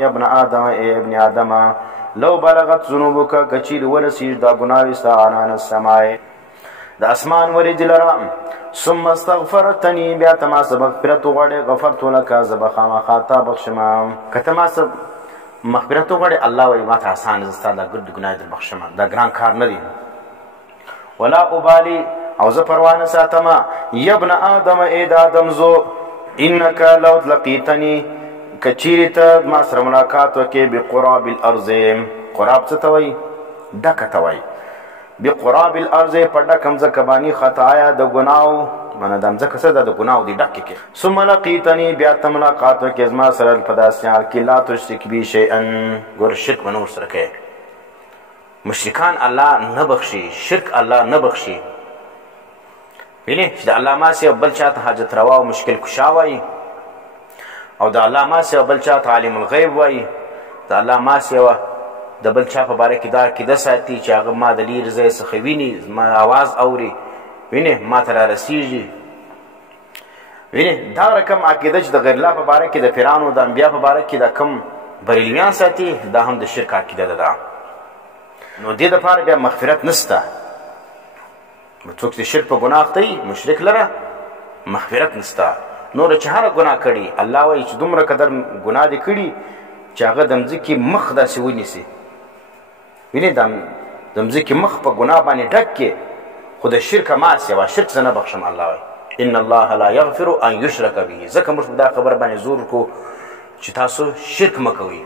یا ابن آدم ای ابن آدم لو بلغت ذنوبک کچیر ورسیږي دا ګناوې ستا عنان السماء د اسمان وریځې لره ثم استغفرتني بیا ته ما څه مغفرت وغواړې غفرت لک زه به خامخا تا بخښم که ته ما څه مغفرت وغواړې الله وایي ما ته اسان زه ستا دا ګرد ګناه در بخښم دا ګران کار نه دی ولا ابالي او زه پروا نه ساتم یا ابن آدم ای د آدم زو انک لو لقیتني که چیرې ته ما سره ملاقات وکړې بقراب الارض قراب څه ته وایي ډکه ته وایي بقراب الارض په ډکه مځکه باندې خطایا د ګناو معنه د مځکه څه ده د ګناو دي ډکې کې ثم لقیتني بیا ته ملاقات وکړې زما سره په داسې حال کې لا تشرک بي شیئا ګوره شرک به نه ورسره کوې مشرکان الله نه بخښي شرک الله نه بخښي وینې چې د الله ما سي بل چا ته حاجت روا او مشکل کشا وایي او د الله ما سي بل چا ته عالم الغیب وایي د الله ما سي د بل چا په باره کې دا عقیده ساتي چې هغه ما د لیرې ځای څخه ویني زما اواز اوري وینې ما ته رارسېږي وینې دا رقم عقیده چې د غیر الله په باره کې د پیرانو د انبیا په باره کې دا کم بریلویان ساتي دا هم د شرک عقیده ده نو دې دپاره بیا مغفرت نسته څوک چې شرک په ګناه اخته وي مشرک لره مغفرت نسته نور چې هره ګناه کړي الله وایي چې دومره قدر ګناه دې کړي چې هغه د مځکې مخ داسې ونیسي وینې د مځکې مخ په ګناه باندې ډک کې خو د شرک معاصیه وه شرک زه نه بخښم الله وایي ان الله لا یغفر ان یشرک به ځکه موږ دا خبره باندې زور کو چې تاسو شرک مه کوئ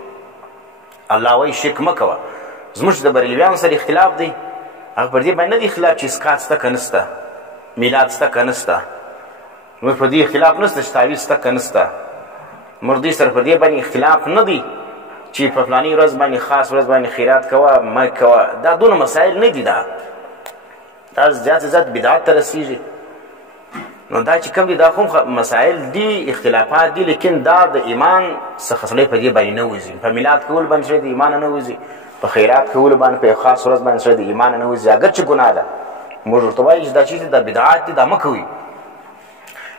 الله وایي شرک مه کوه زموږ د بریلویانو سره اختلاف دی هغه پر دې باندې نه دی اختلاف چې اسکات شته که نسته میلاد شته که نسته موږ پر دې اختلاف نسته چې تعویض شته که نسته موږ دوی سره پر دې باندې اختلاف نه دی چې په فلاني ورځ باندې خاص ورځ باندې خیرات کوه مه کوه دا دونه مسایل نه دي دا زیات زیات بدعت ته رسېږي نو دا چې کوم دي دا کوم مسایل دي اختلافات دي لیکن دا د ایمان څخه سړی په دې باندې نه وځي په میلاد کول باندې سړی د ایمان نه وځي په خیرات کولو باندې په خاص ورځ باندې سړی د ایمان نه وځي اگر چې ګناه ده موږ ورته وایو چې دا چیز د بدعات دي دا مه کوئ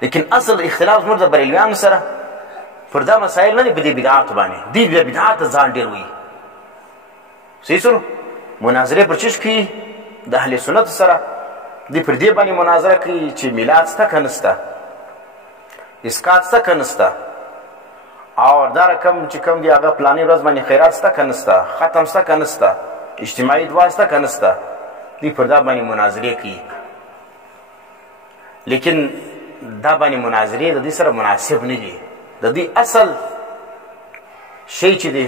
لیکن اصل اختلاف زموږ د بریلویانو سره پر دا مسایل نه دي په دې بدعاتو باندې دوی بیا بدعات ته ځان ډېر وایي صحیح سلو مناظرې پر چیز کوي د اهل سنت سره دوی پر دې باندې مناظره کوي چې میلاد شته که نسته اسکات شته که نسته او دا رقم چې کوم دی هغه پلاني ورځ باندې خیرات شته که نسته ختم شته که نسته اجتماعي دعا شته که نسته دوی پر دا باندې مناظرې کوي لیکن دا باندې مناظرې د دوی سره مناسب نه دي د دوی اصل شی چې دی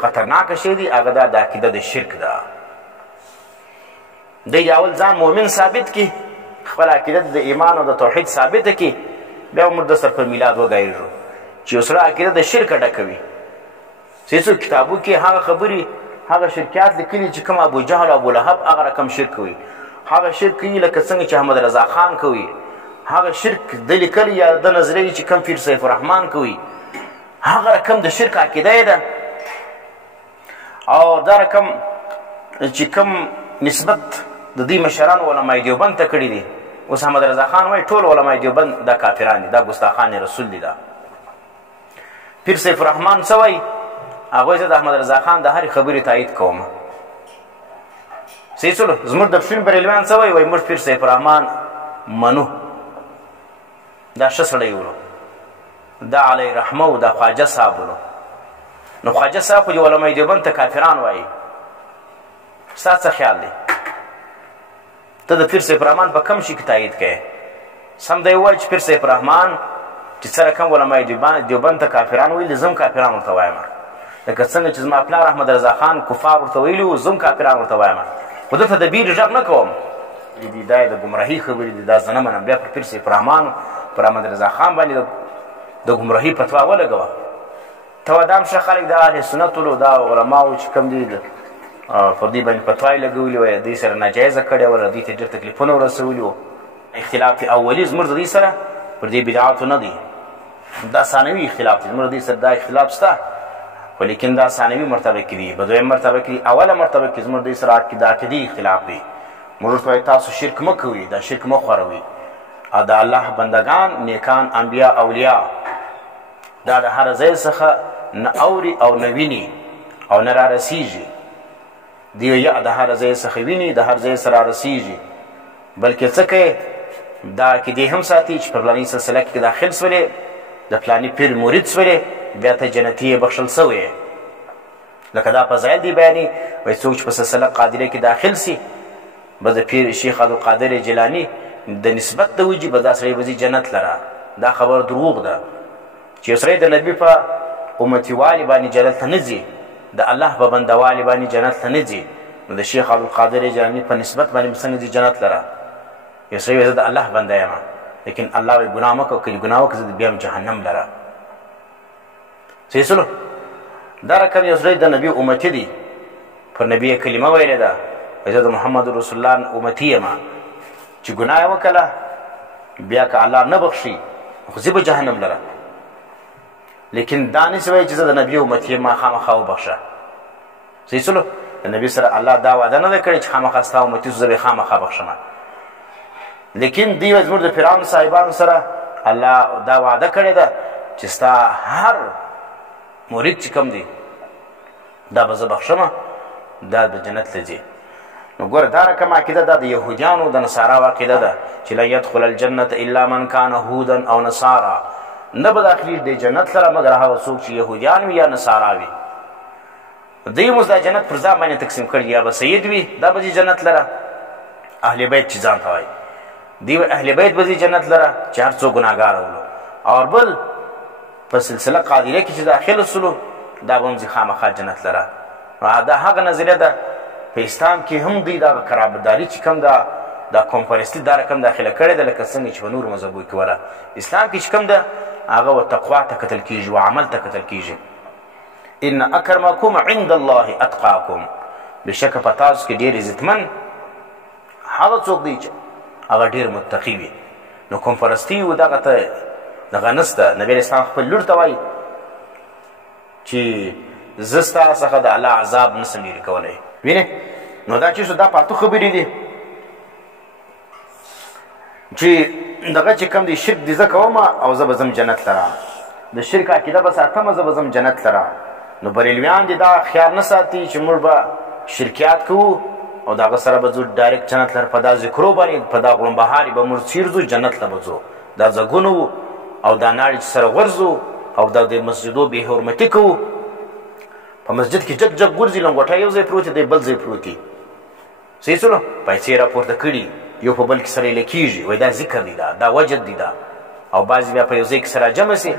خطرناکه شی دی هغه دا د عقیده د شرک ده دی اول ځان مؤمن ثابت کی خپل عقیده د ایمان او د توحید ثابت کی بیا موږ د سر په میلاد وګایو چې اوسره عقیده د شرک ډکوي څه کتابو کې هغه خبرې هغه شرکیات لیکلي چې کوم ابو جهل او ابو لهب هغه رقم شرک وي هغه شرک کوي لکه څنګه چې احمد رضا خان کوي هغه شرک د لیکلي یا د نظریې چې کوم پیر سیف الرحمن کوي هغه رقم د شرک عقیده ده او دا رقم چې کوم نسبت د دې مشرانو علماء دیوبند ته کړي دي اوس احمد رضا خان وایي ټول علماء دیوبند دا کافران دي دا ګستاخان رسول دي دا پیر سیف الرحمن څه وایي هغوی زه د احمد رضا خان د هرې خبرې تایید کوم صحیح سلو زموږ د پښتون بریلویان څه وایي موږ پیر سیف الرحمن منو دا ښه سړی ولو دا علی رحمه و دا خواجه صاحب ولو نو خواجه صاحب خو د علماء دیوبند ته کافران وایي ستا څه خیال دی ته د پیر سیف الرحمن په کوم شي کې تایید کوې سم دی ووایي چې پیر سیف الرحمن چې څه رقم علماء دیوبند ته کافران ویلي زه هم کافران ورته وایم لکه څنګه چې زما پلار احمد رضا خان کفار ورته ویلي وو زه هم کافران ورته وایم خو دلته د بیر غږ نه کوم دا د ګمراهي خبرې دي دا زه نه منم بیا پر پیر سیف الرحمن پر احمد رضا خان باندې د ګمراهي فتوا ولګوه ته وا دا هم ښه خلک د اهل سنت ولو دا علماو چې کوم دي پر دې باندې فتوا یې لګولې وه دوی سره ناجایزه کړې وه دوی ته ډېر تکلیفونه ورسولي وو اختلاف اولي زموږ د دوی سره پر دې بدعاتو نه دی دا ثانوي اختلاف دی زموږ د دوی سره دا اختلاف شته خو لیکن دا ثانوي مرتبه کې دي په دویم مرتبه کې اوله مرتبه کې زموږ د دوی سره د عقیدې اختلاف دی موږ ورته وایو تاسو شرک مه کوئ دا شرک مه خوروئ او د الله بندگان نیکان انبیا اولیا دا د هر ځای څخه نه اوري او نه ویني او نه رارسیږي. دیو یا د هر ځای څخه ویني، د هر ځای سره رارسیږي، بلکې څه کوي دا عقیدې هم ساتي چې په فلاني سلسله کې داخل سولې، د فلاني پیر مرید سولې، بیا ته جنتي بخښل سوی. لکه دا فضایل دی بیاني، وایي څوک چې په سلسله قادریه کې داخل سي بس د پیر شیخ عبدالقادر جیلاني د نسبت د وجې به دا سړی به ځي جنت لره. دا خبره دروغ ده چې یو سړی د نبي په امتي والي باندې جنت ته نه ځي، د الله په بندوالي باندې جنت ته نه ځي، نو د شیخ عبدالقادر جیلاني په نسبت باندې به څنګه ځي جنت لره؟ یو سړی وایي زه د الله بنده یم، لیکن الله وایي ګناه مه کوه، که ګناه وکړه زه بیا هم جهنم لره. صحیح سلو. دا رقم یو سړی د نبي امتي دی، پر نبي یې کلمه ویلې ده، وایي زه د محمد رسول الله امتي یم، چې ګناه یې وکړله بیا که الله نه بخښي خو ځي به جهنم لره. لیکن دا نسي وایي چې زه د نبي امتي یم ما خامخا وبخښه. صحیح سلو. د نبي سره الله دا وعده نه ده کړې چې خامخا ستا امتي زه به یې خامخا بخښمه. لیکن دوی وایي زموږ د پیرانو صاحبانو سره الله دا وعده کړې ده چې ستا هر مرید چې کوم دی دا به زه بخښمه، دا به جنت ته ځي. نو ګوره دا رقم عقیده دا د یهودیانو د نصاراو عقیده ده چې لا یدخل الجنة الا من کان هودا او نصارا، نه به داخلي دی جنت لره مګر هغه څوک چې یهودیان وي یا نصارا وي. دوی اوس دا جنت پر ځان باندې تقسیم کړي، یا به سید وي دا به ځي جنت لره، اهل بیت چې ځان ته وایي دی اهل بیت به ځي جنت لره چې هر څوک ګناهګار ولو، او بل په سلسله قادریه کې چې داخل سلو دا به هم ځي خامخا جنت لره. دا هغه نظریه ده په اسلام کې هم دوی دا قرابتداري چې کوم ده دا کمپرستي دا رقم داخله کړې ده، لکه څنګه چې په نورو مذهبو کې وله. اسلام کې چې کوم ده هغه و تقوا ته کتل کېږي و عمل ته کتل کېږي. ان اکرمکم عند الله اتقاکم، بېشکه په تاسو کې ډېر عزتمن هغه څوک دی چې هغه ډېر متقي وي. نو کمپرستي و دغه ته دغه نسته. نبي اسلام خپل لور ته وایي چې زه ستا څخه د الله عذاب نسم لرې کولی. وینې نو دا چې شو دا پاتو خبرې دي چې دغه چې کوم دی شرک دي زه کوم او زه به ځم جنت لره، د شرک عقیده به ساتم زه به ځم جنت لره. نو بریلویان دي دا خیال نه ساتي چې موږ به شرکیات کوو او دغه سره به ځو ډایرکټ جنت لره، په دا ذکرو باندې په دا غړمبهاري به موږ څیر ځو جنت له به ځو. دا ځګونه او دا ناړې چې سره غورځو او دا د مسجدو بې حرمتي کوو. په مسجد کې جګ جګ ګرځي، لنګوټه یو ځای پروت دی بل ځای پروت دي. صحیح سلو. پیسې راپورته کړي یو په بل کې سره یې لکېږي، وایي دا ذکر دی دا وجد دی دا، او بعضې بیا په یو ځای کې سره جمع سي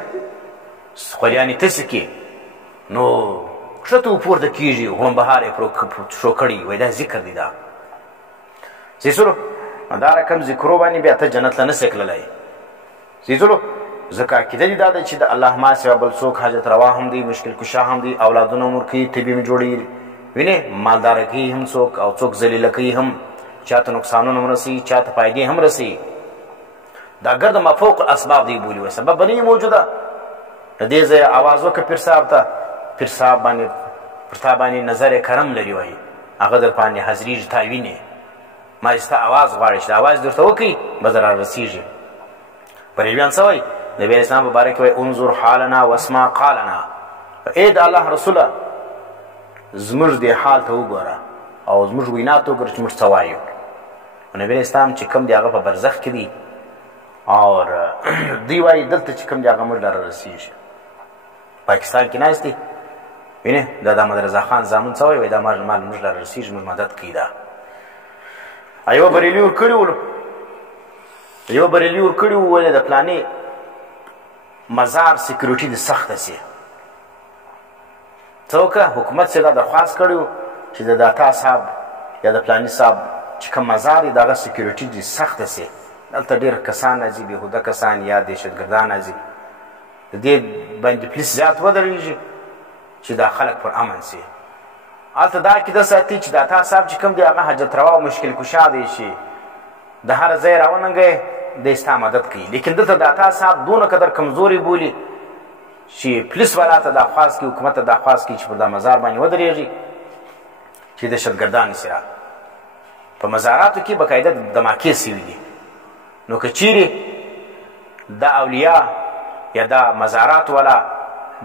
خولیانې تسې کې نو ښکته ورپورته کېږي، غړمبهار یې شو کړي، وایي دا ذکر دی دا. صحیح سلو. دا رقم ذکرو باندې بیا ته جنت له نه سې تللی. صحیح سلو. ځکه عقیده دي دا ده چې د الله ما سوا بل څوک حاجت روا هم دی، مشکل کشا هم دی، اولادونه عمر کوي، طبي هم جوړوي، وینې مالداره کوي هم څوک او څوک ذلیله کوي هم، چاته نقصانونه هم رسوي، چاته فایدې هم رسوي. دا ګرد مفوق الاسباب دی بولي، وایي سبب به نه وي موجوده. د دې ځایه اواز وکړه پیر صاحب ته، پیر صاحب باندې پر تا باندې نظر کرم لري، وایي هغه در باندې حاضرېږي تا وینې، ما چې ستا اواز غواړي چې د اواز درته وکړي به را رسېږي. بریلویان څه وایي؟ نبی اسلام مبارک وایي انظر حالنا واسمع قالنا، ای د الله رسوله زموږ دې حال ته وګوره او زموږ وینا ته وګوره چې موږ څه وایو. نبی اسلام چې کوم دی هغه په برزخ کې دی او دوی وایي دلته چې کوم دی هغه موږ لره رسېږي. پاکستان کې ناست دی، وینې دا د احمد رضا خان زامن څه وایي؟ وایي دا مال موږ لره رسېږي، موږ مدد کوي. دا یوه بریلي ورکړي ولو، یوه بریلي ورکړي وو، ولې د پلانې مزار سیکورټي دې سخته سي. څه وکړه؟ حکومت چې دا درخواست کړی و چې د داتا صاحب یا د پلاني صاحب چې کوم مزار دی د هغه سیکورټي دې سخته سي. دلته ډېر کسان راځي، بېهوده کسان یا دهشتګردان راځي، د دې باندې پولیس زیات ودرېږي چې دا خلک پر امن سي. هلته دا عقیده ساتي چې داتا صاحب چې کوم دی هغه حاجت روا او مشکل کشا دی شي، د هر ځای راوننګی د ستا مدد کوي. لیکن دلته داتا صاحب دونه قدر کمزوري بولي چې پولیس والا ته درخواست کوي، حکومت ته درخواست کوي چې پر دا مزار باندې ودرېږي چې دهشتګردان سي. په مزاراتو کې باقاعده دماکې سوي دي. نو که چیرې دا اولیا یا دا مزارات والا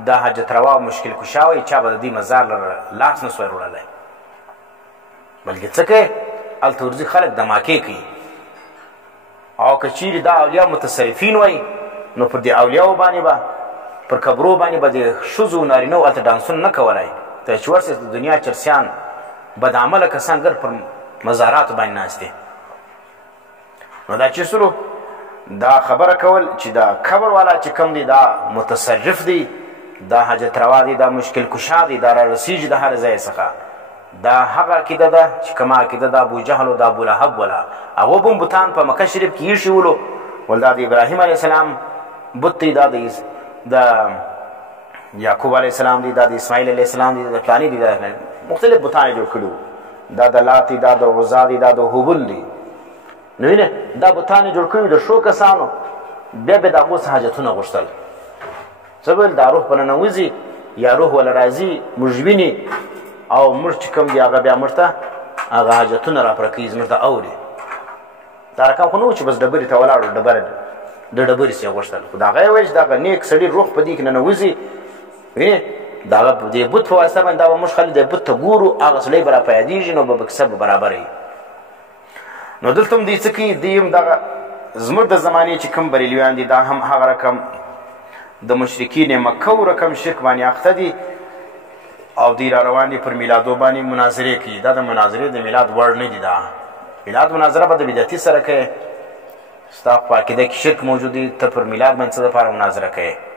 دا حاجت روا او مشکل کشا وایي چا به د دې مزار لاس نه سوی وړلی بلکې څه کوي هلته ورځي خلک دماکې کوي او که چیرې دا اولیا متصرفین وای نو پر دې اولیاو باندې به پر قبرو باندې به د ښځو نارینهو هلته ډانسونه نه کولی ته چې ورسې د دنیا چرسیان بدعمله کسان ګر پر مزاراتو باندې ناست دي نو دا چې سلو دا خبره کول چې دا قبر والا چې کم دی دا متصرف دی دا حاجت روا دی دا مشکل کشا دی دا رارسیږي د هر ځای څخه دا هغه عقیده ده چې کومه عقیده د ابوجهل او د ابولهب ولا هغو به هم بوتان په مکه شریف کې ایښي ولو ول دا د ابراهیم علیه السلام بت دی دا د یعقوب علیه السلام دی دا د اسماعیل علیه السلام دی د فلاني دی دا مختلف بتان یې جوړ کړي دا د لات دی دا د عزا دی دا د هبل دی نو وینې دا بتان یې جوړ کړي د ښو کسانو بیا به د هغو څه حاجتونه غوښتل څه ویل دا روح په ننوځي یا روح وله راځي موږ ویني او موږ چې کوم دی هغه بیا موږ ته هغه حاجتونه راپوره کوي زموږ ته اوري دا رقم خو نه و چې بس ډبرې ته ولاړو د ډبرې سې غوښتل خو د هغه یې ویل چې دغه نیک سړي روح په دې کې ننوځي وینې د هغه د بت په واسطه باندې دا به موږ خلک د بت ته ګورو هغه سړی به راپیادېږي نو به کیسه به برابره وي نو دلته هم دوی څه کوي دوی هم دغه زموږ د زمانې چې کوم بریلویان دي دا هم هغه رقم د مشرکین مکه و رقم شرک باندې اخته دي او دوی را روان دي پر میلادو باندې مناظرې کوي دا د مناظرې د میلاد وړ نه دي دا میلاد مناظره به د بدعتي سره کوي ستا په عقیده کې شرک موجود دی ته پر میلاد باندې څه دپاره مناظره کوې